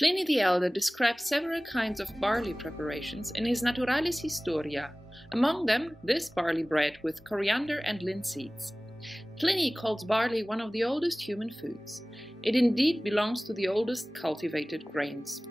Pliny the Elder describes several kinds of barley preparations in his Naturalis historia, among them this barley bread with coriander and linseeds. Pliny calls barley one of the oldest human foods. It indeed belongs to the oldest cultivated grains.